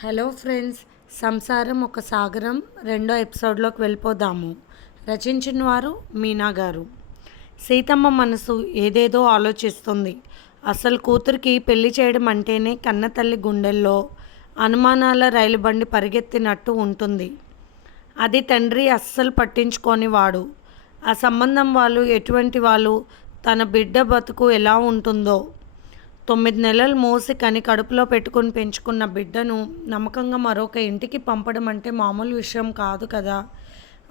Hello friends, సంసారం ఒక సాగరం రెండో ఎపిసోడ్లోకి వెళ్ళిపోదాము. రచించిన వారు మీనా గారు. సీతమ్మ మనసు ఏదేదో ఆలోచిస్తుంది. అసలు కూతురికి పెళ్లి చేయడం అంటేనే కన్నతల్లి గుండెల్లో అనుమానాల రైలు బండి పరిగెత్తినట్టు ఉంటుంది. అది తండ్రి అస్సలు పట్టించుకొని వాడు. ఆ సంబంధం వాళ్ళు ఎటువంటి వాళ్ళు, తన బిడ్డ బతుకు ఎలా ఉంటుందో. 9 నెలలు మోసి కని కడుపులో పెట్టుకుని పెంచుకున్న బిడ్డను నమ్మకంగా మరొక ఇంటికి పంపడం అంటే మామూలు విషయం కాదు కదా.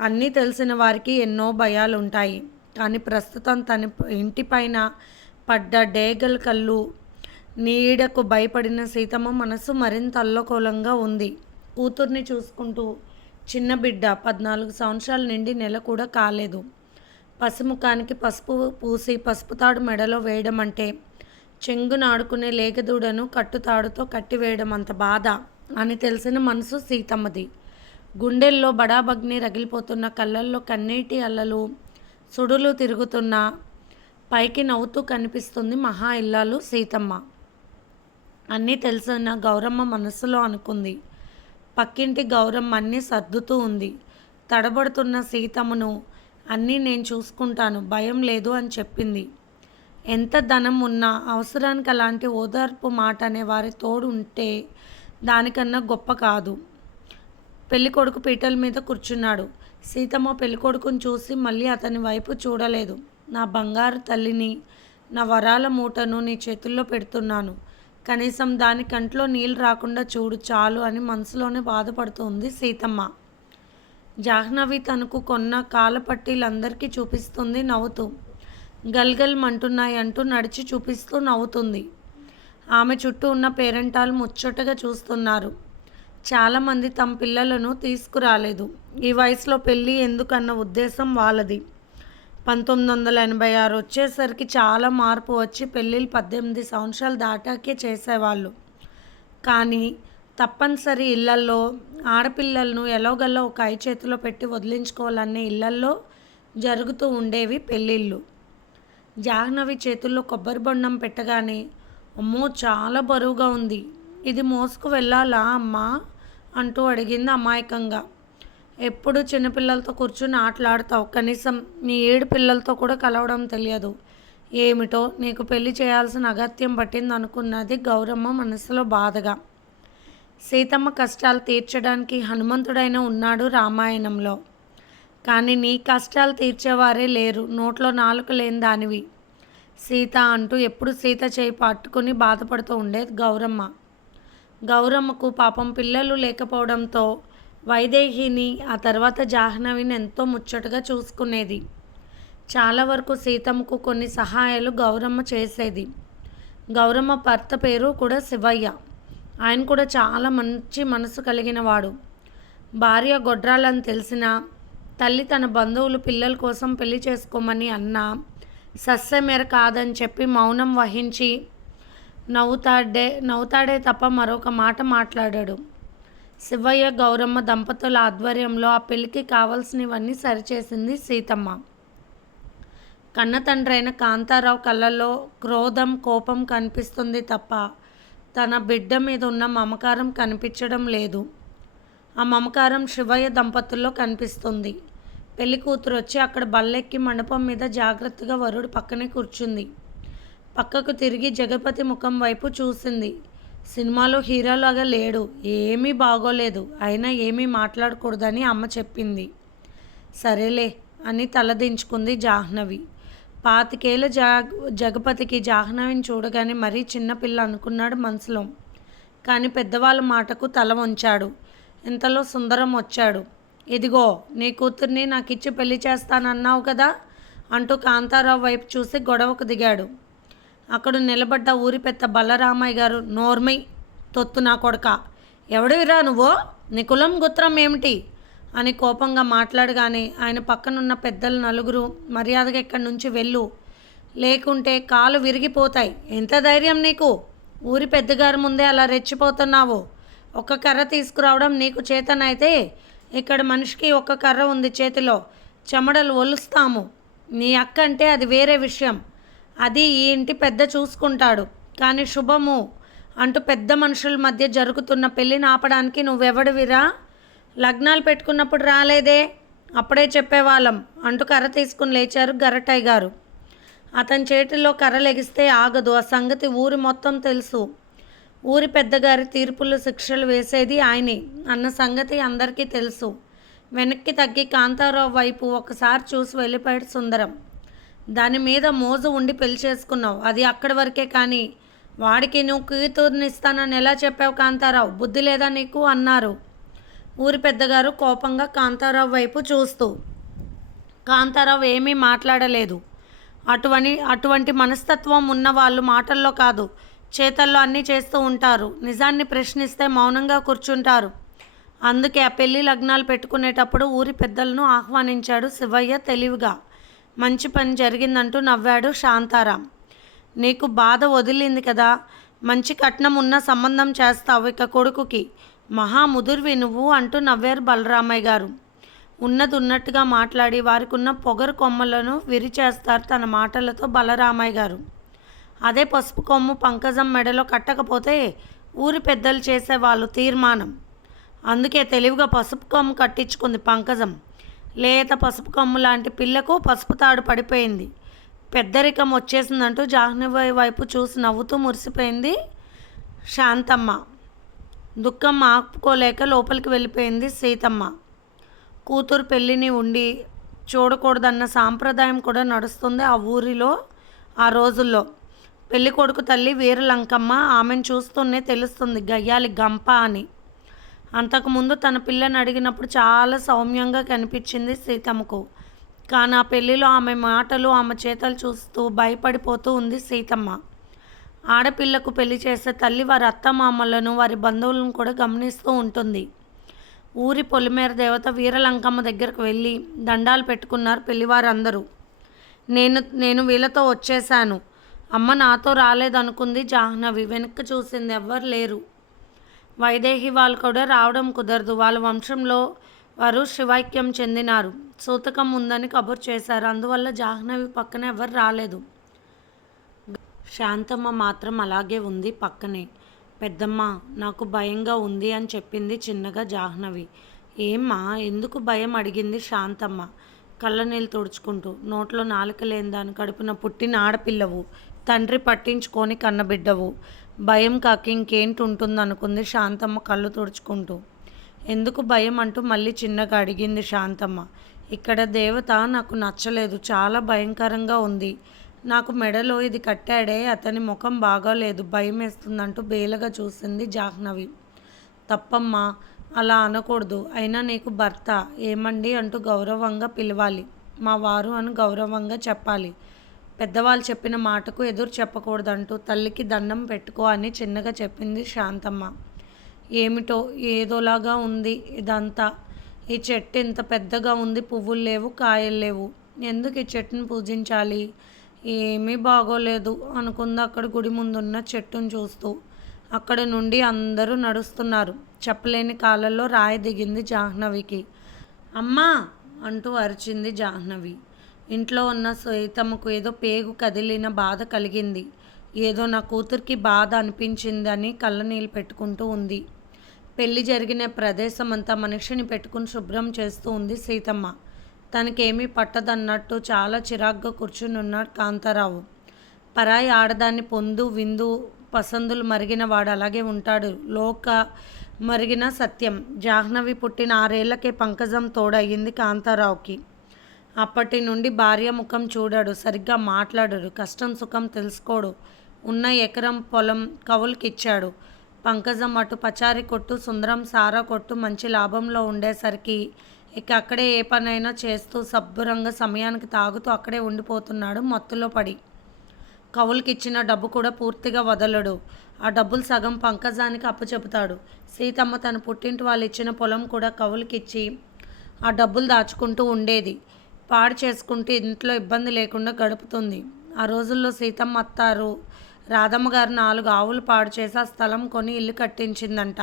అన్నీ తెలిసిన వారికి ఎన్నో భయాలు ఉంటాయి. కానీ ప్రస్తుతం తన ఇంటిపైన పడ్డ డేగల కళ్ళు నీడకు భయపడిన సీతమ్మ మనసు మరింత అల్లకోలంగా ఉంది. కూతుర్ని చూసుకుంటూ చిన్న బిడ్డ 14 సంవత్సరాల నిండి నెల కూడా కాలేదు. పసిముఖానికి పసుపు పూసి పసుపు తాడు మెడలో వేయడం అంటే చెంగున ఆడుకునే లేగదూడను కట్టుతాడుతో కట్టివేయడం అంత బాధ అని తెలిసిన మనసు సీతమ్మది. గుండెల్లో బడాబగ్ని రగిలిపోతున్న కళ్ళల్లో కన్నీటి అల్లలు సుడులు తిరుగుతున్న పైకి నవ్వుతూ కనిపిస్తుంది మహా ఇల్లాలు సీతమ్మ. అన్నీ తెలిసిన గౌరమ్మ మనసులో అనుకుంది. పక్కింటి గౌరమ్మ అన్నీ సర్దుతూ ఉంది. తడబడుతున్న సీతమ్మను అన్నీ నేను చూసుకుంటాను, భయం లేదు అని చెప్పింది. ఎంత ధనం ఉన్నా అవసరానికి అలాంటి ఓదార్పు మాట అనే వారి తోడు ఉంటే దానికన్నా గొప్ప కాదు. పెళ్ళికొడుకు పీటల మీద కూర్చున్నాడు. సీతమ్మ పెళ్ళికొడుకుని చూసి మళ్ళీ అతని వైపు చూడలేదు. నా బంగారు తల్లిని, నా వరాల మూటను నీ చేతుల్లో పెడుతున్నాను, కనీసం దాని కంట్లో నీళ్ళు రాకుండా చూడు చాలు అని మనసులోనే బాధపడుతుంది సీతమ్మ. జాహ్నవి తనకు కొన్న కాలపట్టీలందరికీ చూపిస్తుంది నవ్వుతూ. గల్గల్ మంటున్నాయి అంటూ నడిచి చూపిస్తూ నవ్వుతుంది. ఆమె చుట్టూ ఉన్న పేరెంటాలు ముచ్చటగా చూస్తున్నారు. చాలామంది తమ పిల్లలను తీసుకురాలేదు. ఈ వయసులో పెళ్ళి ఎందుకన్న ఉద్దేశం వాళ్ళది. 1986 వచ్చేసరికి చాలా మార్పు వచ్చి పెళ్ళిళ్ళు 18 సంవత్సరాలు దాటాకే చేసేవాళ్ళు. కానీ తప్పనిసరి ఇళ్లల్లో ఆడపిల్లలను ఎలాగల్లా ఒక చేతిలో పెట్టి వదిలించుకోవాలనే ఇళ్లల్లో జరుగుతూ ఉండేవి పెళ్ళిళ్ళు. జాహ్నవి చేతుల్లో కొబ్బరి బొండం పెట్టగానే, అమ్మో చాలా బరువుగా ఉంది, ఇది మోసుకు వెళ్ళాలా అమ్మా అంటూ అడిగింది అమాయకంగా. ఎప్పుడు చిన్నపిల్లలతో కూర్చుని ఆటలాడతావు, కనీసం నీ 7 పిల్లలతో కూడా కలవడం తెలియదు. ఏమిటో నీకు పెళ్లి చేయాల్సిన అగత్యం పట్టింది అనుకున్నది గౌరమ్మ మనసులో బాధగా. సీతమ్మ కష్టాలు తీర్చడానికి హనుమంతుడైనా ఉన్నాడు రామాయణంలో. కానీ నీ కష్టాలు తీర్చేవారే లేరు, నోట్లో నాలుక లేని దానివి సీత అంటూ ఎప్పుడు సీత చేయి పట్టుకుని బాధపడుతూ ఉండేది గౌరమ్మ. గౌరమ్మకు పాపం పిల్లలు లేకపోవడంతో వైదేహిని, ఆ తర్వాత జాహ్నవిని ఎంతో ముచ్చటగా చూసుకునేది. చాలా వరకు సీతమ్మకు కొన్ని సహాయాలు గౌరమ్మ చేసేది. గౌరమ్మ భర్త పేరు కూడా శివయ్య. ఆయన కూడా చాలా మంచి మనసు కలిగిన వాడు. భార్య గొడ్రాలని తెలిసినా, తల్లి తన బంధువులు పిల్లల కోసం పెళ్లి చేసుకోమని అన్నా సస్యమేర కాదని చెప్పి మౌనం వహించి నవ్వుతాడే తప్ప మరొక మాట మాట్లాడాడు. శివయ్య గౌరమ్మ దంపతుల ఆధ్వర్యంలో ఆ పెళ్లికి కావాల్సినవన్నీ సరిచేసింది సీతమ్మ. కన్న తండ్రైన కాంతారావు కళ్ళల్లో క్రోధం, కోపం కనిపిస్తుంది తప్ప తన బిడ్డ మీద ఉన్న మమకారం కనిపించడం లేదు. ఆ మమకారం శివయ్య దంపతుల్లో కనిపిస్తుంది. పెళ్లి కూతురు వచ్చి అక్కడ బల్లెక్కి మండపం మీద జాగ్రత్తగా వరుడు పక్కనే కూర్చుంది. పక్కకు తిరిగి జగపతి ముఖం వైపు చూసింది. సినిమాలో హీరోలాగా లేడు, ఏమీ బాగోలేదు, అయినా ఏమీ మాట్లాడకూడదని అమ్మ చెప్పింది. సరేలే అని తలదించుకుంది జాహ్నవి. 25 జగపతికి జాహ్నవిని చూడగానే మరీ చిన్నపిల్ల అనుకున్నాడు మనసులో. కానీ పెద్దవాళ్ళ మాటకు తల వంచాడు. ఇంతలో సుందరం వచ్చాడు. ఇదిగో నీ కూతుర్ని నాకిచ్చి పెళ్లి చేస్తానన్నావు కదా అంటూ కాంతారావు వైపు చూసి గొడవకు దిగాడు. అక్కడ నిలబడ్డ ఊరి పెద్ద బలరామయ్య గారు, నోర్మై తొత్తు నా కొడక, ఎవడివిరా నువ్వు, నీ కులం గుత్రం ఏమిటి అని కోపంగా మాట్లాడగానే ఆయన పక్కనున్న పెద్దలు నలుగురు మర్యాదగా ఇక్కడి నుంచి వెళ్ళు, లేకుంటే కాలు విరిగిపోతాయి, ఎంత ధైర్యం నీకు, ఊరి పెద్దగారి ముందే అలా రెచ్చిపోతున్నావు, ఒక కర్ర తీసుకురావడం నీకు చేతనైతే ఇక్కడ మనిషికి ఒక కర్ర ఉంది చేతిలో, చెమడలు ఒలుస్తాము, నీ అక్క అంటే అది వేరే విషయం, అది ఈ ఇంటి పెద్ద చూసుకుంటాడు, కానీ శుభము అంటూ పెద్ద మనుషుల మధ్య జరుగుతున్న పెళ్ళిని ఆపడానికి నువ్వెవడివిరా, లగ్నాలు పెట్టుకున్నప్పుడు రాలేదే, అప్పుడే చెప్పేవాళ్ళం అంటూ కర్ర తీసుకుని లేచారు గరటయ్య గారు. అతని చేతిలో కర్ర లెగిస్తే ఆగదు. ఆ సంగతి ఊరి మొత్తం తెలుసు. ఊరి పెద్దగారి తీర్పులు శిక్షలు వేసేది ఆయనే అన్న సంగతి అందరికీ తెలుసు. వెనక్కి తగ్గి కాంతారావు వైపు ఒకసారి చూసి వెళ్ళిపోయాడు సుందరం. దాని మీద మోజు ఉండి పెళ్లి చేసుకున్నావు, అది అక్కడి వరకే. కానీ వాడికి నువ్వు కూతుర్నిస్తానని ఎలా చెప్పావు కాంతారావు, బుద్ధి లేదా నీకు అన్నారు ఊరి పెద్దగారు కోపంగా కాంతారావు వైపు చూస్తూ. కాంతారావు ఏమీ మాట్లాడలేదు. అటువంటి మనస్తత్వం ఉన్న వాళ్ళు మాటల్లో కాదు, చేతల్లో అన్నీ చేస్తూ ఉంటారు. నిజాన్ని ప్రశ్నిస్తే మౌనంగా కూర్చుంటారు. అందుకే ఆ పెళ్లి లగ్నాలు పెట్టుకునేటప్పుడు ఊరి పెద్దలను ఆహ్వానించాడు శివయ్య తెలివిగా. మంచి పని జరిగిందంటూ నవ్వాడు శాంతారాం. నీకు బాధ వదిలింది కదా, మంచి కట్నం ఉన్న సంబంధం చేస్తావు ఇక కొడుకుకి, మహా ముదుర్వి నువ్వు అంటూ నవ్వారు బలరామయ్య గారు. ఉన్నది ఉన్నట్టుగా మాట్లాడి వారికి ఉన్న పొగరు కొమ్మలను విరిచేస్తారు తన మాటలతో బలరామయ్య గారు. అదే పసుపు కొమ్ము పంకజం మెడలో కట్టకపోతే ఊరి పెద్దలు చేసేవాళ్ళు తీర్మానం. అందుకే తెలివిగా పసుపు కొమ్ము కట్టించుకుంది పంకజం. లేత పసుపు కొమ్ము లాంటి పిల్లకు పసుపు తాడు పడిపోయింది. పెద్దరికం వచ్చేసిందంటూ జాహ్నవి వైపు చూసి నవ్వుతూ మురిసిపోయింది శాంతమ్మ. దుఃఖం ఆపుకోలేక లోపలికి వెళ్ళిపోయింది సీతమ్మ. కూతురు పెళ్ళిని ఉండి చూడకూడదన్న సాంప్రదాయం కూడా నడుస్తుంది ఆ ఊరిలో. ఆ రోజుల్లో పెళ్లి కొడుకు తల్లి వీరలంకమ్మ. ఆమెను చూస్తూనే తెలుస్తుంది గయ్యాలి గంప అని. అంతకుముందు తన పిల్లని అడిగినప్పుడు చాలా సౌమ్యంగా కనిపించింది సీతమ్మకు. కానీ ఆ పెళ్లిలో ఆమె మాటలు ఆమె చేతలు చూస్తూ భయపడిపోతూ ఉంది సీతమ్మ. ఆడపిల్లకు పెళ్లి చేసే తల్లి వారి అత్తమామలను వారి బంధువులను కూడా గమనిస్తూ ఉంటుంది. ఊరి పొలిమేర దేవత వీరలంకమ్మ దగ్గరకు వెళ్ళి దండాలు పెట్టుకున్నారు పెళ్లివారందరూ. నేను వీళ్ళతో వచ్చేశాను, అమ్మ నాతో రాలేదనుకుంది జాహ్నవి. వెనక్కి చూసింది, ఎవ్వరు లేరు. వైదేహి వాళ్ళు కూడా రావడం కుదరదు, వాళ్ళ వంశంలో వారు శివైక్యం చెందినారు, సూతకం ఉందని కబురు చేశారు. అందువల్ల జాహ్నవి పక్కన ఎవరు రాలేదు. శాంతమ్మ మాత్రం అలాగే ఉంది పక్కనే. పెద్దమ్మ నాకు భయంగా ఉంది అని చెప్పింది చిన్నగా జాహ్నవి. ఏమ్మా ఎందుకు భయం అడిగింది శాంతమ్మ కళ్ళ నీళ్ళు తుడుచుకుంటూ. నోట్లో నాలుక లేని దాని కడుపున పుట్టిన ఆడపిల్లవు, తండ్రి పట్టించుకొని కన్నబిడ్డవు, భయం కాక ఇంకేంటి ఉంటుందనుకుంది శాంతమ్మ కళ్ళు తుడుచుకుంటూ. ఎందుకు భయం అంటూ మళ్ళీ చిన్నగా అడిగింది శాంతమ్మ. ఇక్కడ దేవత నాకు నచ్చలేదు, చాలా భయంకరంగా ఉంది. నాకు మెడలో ఇది కట్టాడే అతని ముఖం బాగాలేదు, భయం వేస్తుందంటూ బేలగా చూసింది జాహ్నవి. తప్పమ్మా, అలా అనకూడదు. అయినా నీకు భర్త, ఏమండి అంటూ గౌరవంగా పిలవాలి, మా వారు అని గౌరవంగా చెప్పాలి. పెద్దవాళ్ళు చెప్పిన మాటకు ఎదురు చెప్పకూడదంటూ తల్లికి దండం పెట్టుకో అని చిన్నగా చెప్పింది శాంతమ్మ. ఏమిటో ఏదోలాగా ఉంది ఇదంతా. ఈ చెట్టు ఇంత పెద్దగా ఉంది, పువ్వులు లేవు, కాయలు లేవు, ఎందుకు ఈ చెట్టును పూజించాలి, ఏమీ బాగోలేదు అనుకుంది అక్కడ గుడి ముందున్న చెట్టును చూస్తూ. అక్కడ నుండి అందరూ నడుస్తున్నారు. చెప్పలేని కాలంలో రాయి దిగింది జాహ్నవికి. అమ్మా అంటూ అరిచింది జాహ్నవి. ఇంట్లో ఉన్న సీతమ్మకు ఏదో పేగు కదిలిన బాధ కలిగింది. ఏదో నా కూతురికి బాధ అనిపించిందని కళ్ళనీళ్ళు పెట్టుకుంటూ ఉంది. పెళ్లి జరిగిన ప్రదేశం అంతా మనిషిని పెట్టుకుని శుభ్రం చేస్తూ ఉంది సీతమ్మ. తనకేమీ పట్టదన్నట్టు చాలా చిరాగ్గా కూర్చుని ఉన్నాడు కాంతారావు. పరాయి ఆడదాన్ని పొందు విందు పసందులు మరిగిన వాడు అలాగే ఉంటాడు, లోక మరిగిన సత్యం. జాహ్నవి పుట్టిన 6 ఏళ్లకే పంకజం తోడయ్యింది కాంతారావుకి. అప్పటి నుండి భార్య ముఖం చూడాడు, సరిగ్గా మాట్లాడాడు, కష్టం సుఖం తెలుసుకోడు. ఉన్న ఎకరం పొలం కవులకిచ్చాడు. పంకజం అటు పచారీ కొట్టు, సుందరం సారా కొట్టు మంచి లాభంలో ఉండేసరికి ఇక అక్కడే ఏ పనైనా చేస్తూ శుభ్రంగా సమయానికి తాగుతూ అక్కడే ఉండిపోతున్నాడు మత్తులో పడి. కవులకిచ్చిన డబ్బు కూడా పూర్తిగా వదలడు. ఆ డబ్బులు సగం పంకజానికి అప్పచెపుతాడు. సీతమ్మ తన పుట్టింటి వాళ్ళు ఇచ్చిన పొలం కూడా కవులకిచ్చి ఆ డబ్బులు దాచుకుంటూ ఉండేది. పాడు చేసుకుంటూ ఇంట్లో ఇబ్బంది లేకుండా గడుపుతుంది. ఆ రోజుల్లో సీతమ్మ అత్తారు రాధమ్మ గారు 4 ఆవులు పాడు చేసి ఆ స్థలం కొని ఇల్లు కట్టించిందంట.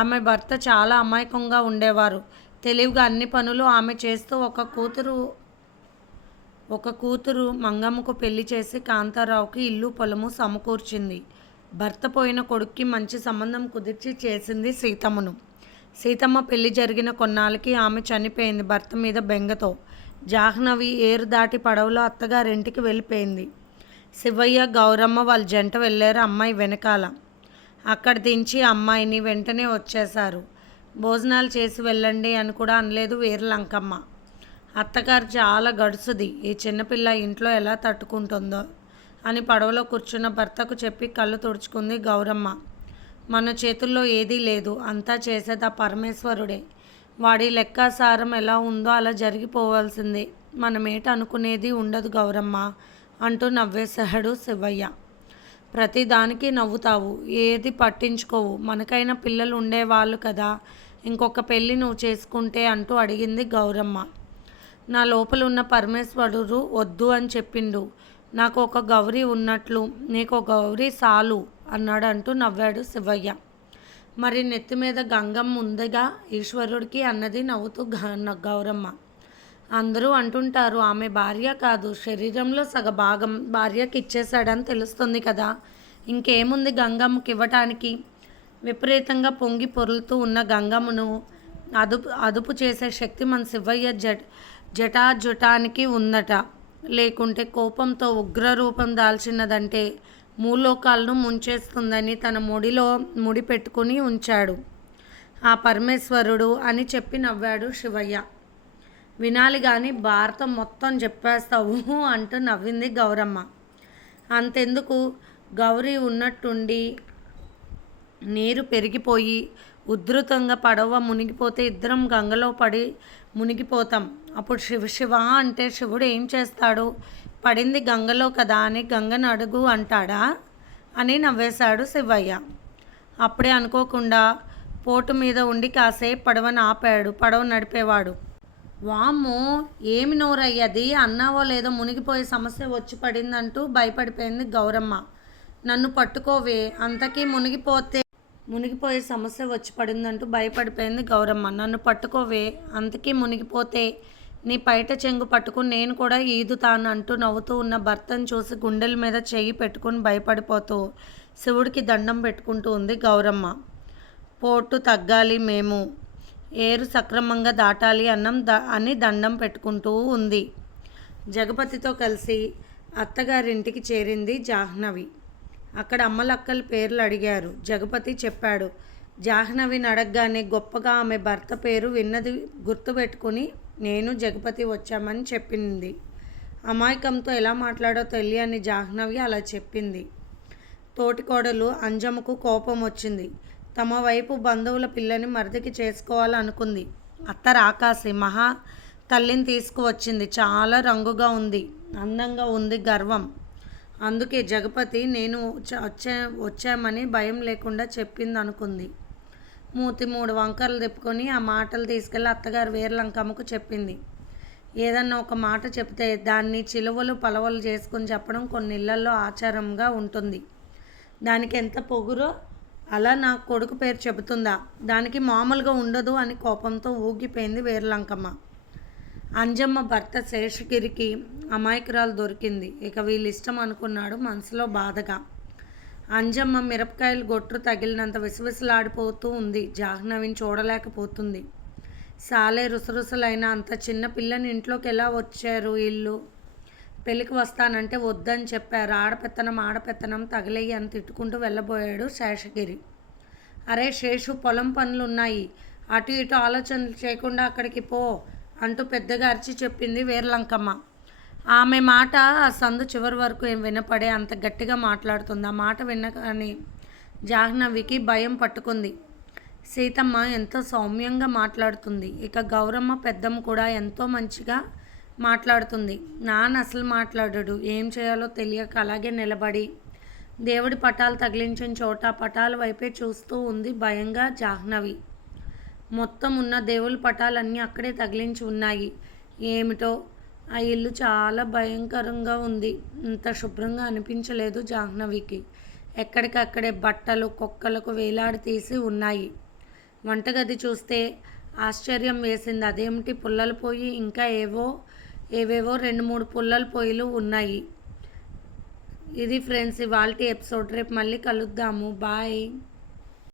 ఆమె భర్త చాలా అమాయకంగా ఉండేవారు. తెలివిగా అన్ని పనులు ఆమె చేస్తూ ఒక కూతురు మంగమ్మకు పెళ్లి చేసి కాంతారావుకి ఇల్లు పొలము సమకూర్చింది. భర్త పోయిన కొడుక్కి మంచి సంబంధం కుదిర్చి చేసింది సీతమ్మను. సీతమ్మ పెళ్లి జరిగిన కొన్నాళ్ళకి ఆమె చనిపోయింది భర్త మీద బెంగతో. జాహ్నవి ఏరు దాటి పడవలో అత్తగారింటికి వెళ్ళిపోయింది. శివయ్య, గౌరమ్మ వాళ్ళ జంట వెళ్ళారు అమ్మాయి వెనకాల. అక్కడ దించి అమ్మాయిని వెంటనే వచ్చేశారు. భోజనాలు చేసి వెళ్ళండి అని కూడా అనలేదు వీరలంకమ్మ. అత్తగారు చాలా గడుసుది, ఈ చిన్నపిల్ల ఇంట్లో ఎలా తట్టుకుంటుందో అని పడవలో కూర్చున్న భర్తకు చెప్పి కళ్ళు తుడుచుకుంది గౌరమ్మ. మన చేతుల్లో ఏదీ లేదు, అంతా చేసేది ఆ పరమేశ్వరుడే. వాడి లెక్కాసారం ఎలా ఉందో అలా జరిగిపోవాల్సిందే, మనమేట అనుకునేది ఉండదు గౌరమ్మ అంటూ నవ్వేశాడు శివయ్య. ప్రతిదానికి నవ్వుతావు, ఏది పట్టించుకోవు, మనకైనా పిల్లలు ఉండేవాళ్ళు కదా, ఇంకొక పెళ్ళి నువ్వు చేసుకుంటే అంటూ అడిగింది గౌరమ్మ. నా లోపల ఉన్న పరమేశ్వరుడు వద్దు అని చెప్పిండు, నాకు ఒక గౌరీ ఉన్నట్లు నీకు ఒక గౌరీ సాలు అన్నాడు అంటూ నవ్వాడు శివయ్య. మరి నెత్తి మీద గంగమ్మ ఉందిగా ఈశ్వరుడికి అన్నది నవ్వుతూ గౌరమ్మ. అందరూ అంటుంటారు ఆమె భార్య కాదు, శరీరంలో సగభాగం భార్యకి ఇచ్చేశాడని తెలుస్తుంది కదా, ఇంకేముంది గంగమ్మకి ఇవ్వటానికి. విపరీతంగా పొంగి పొరులుతూ ఉన్న గంగమ్మను అదుపు చేసే శక్తి మన శివయ్య జటాజుటానికి ఉందట. లేకుంటే కోపంతో ఉగ్రరూపం దాల్చినదంటే మూలోకాలను ముంచేస్తుందని తన ముడిలో ముడి పెట్టుకుని ఉంచాడు ఆ పరమేశ్వరుడు అని చెప్పి నవ్వాడు శివయ్య. వినాలి కానీ భారతం మొత్తం చెప్పేస్తావు అంటూ నవ్వింది గౌరమ్మ. అంతెందుకు, గౌరీ ఉన్నట్టుండి నీరు పెరిగిపోయి ఉధృతంగా పడవ మునిగిపోతే ఇద్దరం గంగలో పడి మునిగిపోతాం. అప్పుడు శివ అంటే శివుడు ఏం చేస్తాడు, పడింది గంగలో కదా అని గంగను అడుగు అంటాడా అని నవ్వేశాడు శివయ్య. అప్పుడే అనుకోకుండా పోటు మీద ఉండి కాసేపు పడవను ఆపాడు పడవ నడిపేవాడు. వామ్మో, ఏమి నోరయ్యది, అన్నావో లేదో మునిగిపోయే సమస్య వచ్చి పడిందంటూ భయపడిపోయింది గౌరమ్మ. నన్ను పట్టుకోవే, అంతకీ మునిగిపోయే సమస్య వచ్చి పడిందంటూ భయపడిపోయింది గౌరమ్మ. నన్ను పట్టుకోవే, అంతకీ మునిగిపోతే నీ పైట చెంగు పట్టుకుని నేను కూడా ఈదుతాను అంటూ నవ్వుతూ ఉన్న భర్తను చూసి గుండెల మీద చెయ్యి పెట్టుకుని భయపడిపోతూ శివుడికి దండం పెట్టుకుంటూ ఉంది గౌరమ్మ. పోటు తగ్గాలి, మేము ఏరు సక్రమంగా దాటాలి అని దండం పెట్టుకుంటూ ఉంది. జగపతితో కలిసి అత్తగారింటికి చేరింది జాహ్నవి. అక్కడ అమ్మలక్కల పేర్లు అడిగారు. జగపతి చెప్పాడు. జాహ్నవిని అడగగానే గొప్పగా ఆమె భర్త పేరు విన్నది గుర్తుపెట్టుకుని నేను జగపతి వచ్చామని చెప్పింది. అమాయకంతో ఎలా మాట్లాడో తెలియని జాహ్నవి అలా చెప్పింది. తోటికోడలు అంజమ్మకు కోపం వచ్చింది. తమ వైపు బంధువుల పిల్లని మరిదికి చేసుకోవాలనుకుంది. అత్త రాకాసి మహా తల్లిని తీసుకువచ్చింది. చాలా రంగుగా ఉంది, అందంగా ఉంది, గర్వం. అందుకే జగపతి నేను వచ్చామని భయం లేకుండా చెప్పింది అనుకుంది. మూతి 3 వంకరలు తిప్పుకొని ఆ మాటలు తీసుకెళ్ళి అత్తగారు వీరలంకమ్మకు చెప్పింది. ఏదన్నా ఒక మాట చెప్తే దాన్ని చిలువలు పలవలు చేసుకుని చెప్పడం కొన్ని ఇళ్లల్లో ఆచారంగా ఉంటుంది. దానికి ఎంత పొగురో అలా నా కొడుకు పేరు చెబుతుందా, దానికి మామూలుగా ఉండదు అని కోపంతో ఊగిపోయింది వీరలంకమ్మ. అంజమ్మ భర్త శేషగిరికి అమాయకురాలు దొరికింది. ఇక వీళ్ళు ఇష్టం అనుకున్నాడు మనసులో బాధగా. అంజమ్మ మిరపకాయలు గొట్టు తగిలినంత విసవిసలాడిపోతూ ఉంది. జాహ్నవిని చూడలేకపోతుంది. సాలే రుసరుసలైన అంత చిన్న పిల్లని ఇంట్లోకి ఎలా వచ్చారు వీళ్ళు, పెళ్ళికి వస్తానంటే వద్దని చెప్పారు, ఆడపెత్తనం తగిలేయి అని తిట్టుకుంటూ వెళ్ళబోయాడు శేషగిరి. అరే శేషు, పొలం పనులు ఉన్నాయి, అటు ఇటు ఆలోచనలు చేయకుండా అక్కడికి పో అంటూ పెద్దగా అరిచి చెప్పింది వీరలంకమ్మ. ఆమె మాట ఆ సందు చివరి వరకు వినపడే అంత గట్టిగా మాట్లాడుతుంది. ఆ మాట వినగానే జాహ్నవికి భయం పట్టుకుంది. సీతమ్మ ఎంతో సౌమ్యంగా మాట్లాడుతుంది. ఇక గౌరమ్మ పెద్దమ్మ కూడా ఎంతో మంచిగా మాట్లాడుతుంది. నాన్న అసలు మాట్లాడాడు. ఏం చేయాలో తెలియక అలాగే నిలబడి దేవుడి పటాలు తగిలించిన చోట పటాల వైపే చూస్తూ ఉంది భయంగా జాహ్నవి. మొత్తం ఉన్న దేవుళ్ళ పటాలన్నీ అక్కడే తగిలించి ఉన్నాయి. ఏమిటో ఆ ఇల్లు చాలా భయంకరంగా ఉంది. ఇంత శుభ్రంగా అనిపించలేదు జాహ్నవికి. ఎక్కడికక్కడే బట్టలు కుక్కలకు వేలాడి తీసి ఉన్నాయి. వంటగది చూస్తే ఆశ్చర్యం వేసింది. అదేమిటి, పుల్లల పొయ్యి, ఇంకా ఏవేవో 2-3 పుల్లల పొయ్యిలు ఉన్నాయి. ఇది ఫ్రెండ్స్ ఇవాల్టి ఎపిసోడ్. రేపు మళ్ళీ కలుద్దాము. బాయ్.